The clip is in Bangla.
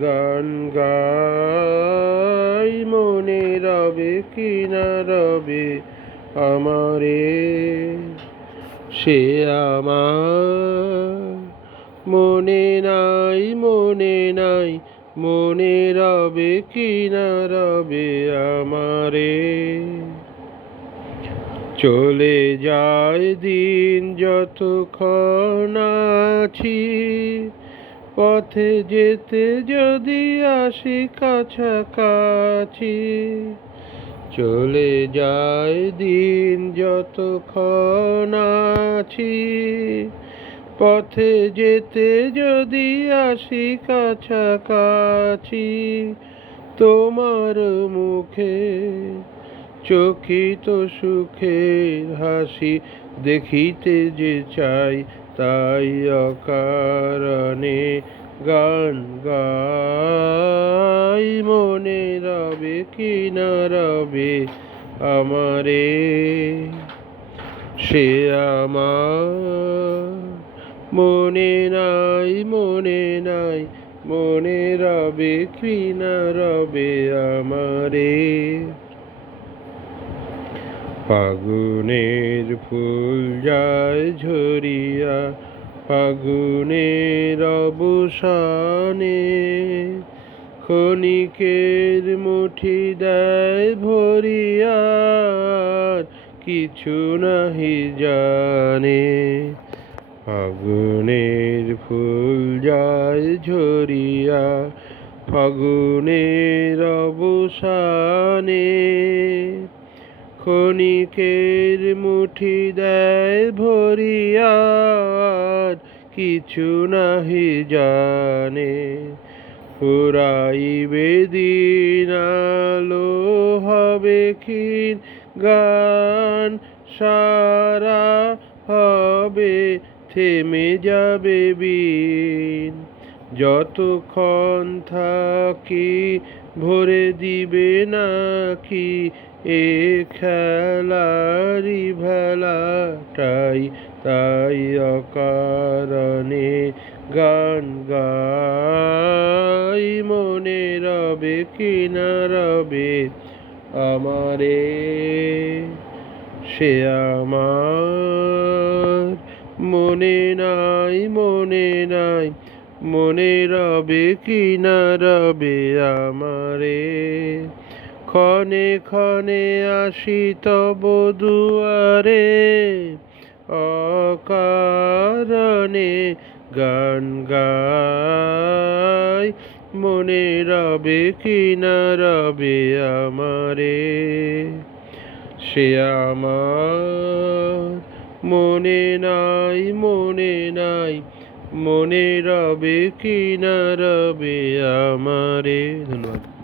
গান গাই মনে রবে কি না রবে আমারে। সে আমার মনে নাই মনে নাই, মনে রবে কি না রবে আমারে। চলে যায় দিন যতক্ষণ আছি পথে যেতে যদি আসি কাছাকাছি, চলে যায় দিন যতক্ষণ আছি। পথে যেতে যদি আসি কাছাকাছি, তোমার মুখে চকিত সুখের হাসি দেখিতে যে চাই তাই অকারণে গান গাই, মনে রবে কি না রবে আমারে। সে আমার মনে নাই মনে নাই, মনে রবে কি না রবে আমারে। ফাগুনের ফুল যায় ঝরিয়া, ফাগুনের অবসানে ক্ষণিকের মুঠি দেয় ভরিয়া কিছু নাহি জানে। ফাগুনের ফুল যায় ঝরিয়া, ফাগুনের অবসানে ক্ষণিকের মুঠি দেয় ভরিয়া কিছু নাহি জানে। ফুরাইবে দিন হবে ক্ষীণ গান, সারা হবে, থেমে যাবে বিন। যতক্ষণ থাকি, ভরে দিবে নাকি? এ খেলারি ভেলাটাই তাই অকারণে গান গাই। মনে রবে কি না রবে আমারে, সে আমার। মনে নাই মনে নাই মনে রবে কি রবে আমারে। ক্ষণে ক্ষণে আসি তব দুয়ারে, অকারণে গান গাই। মনে রবে কি না রবে আমারে। সে আমার মনে নাই মনে নাই মনে রবে কি না রবে আমারে? ধন্যবাদ।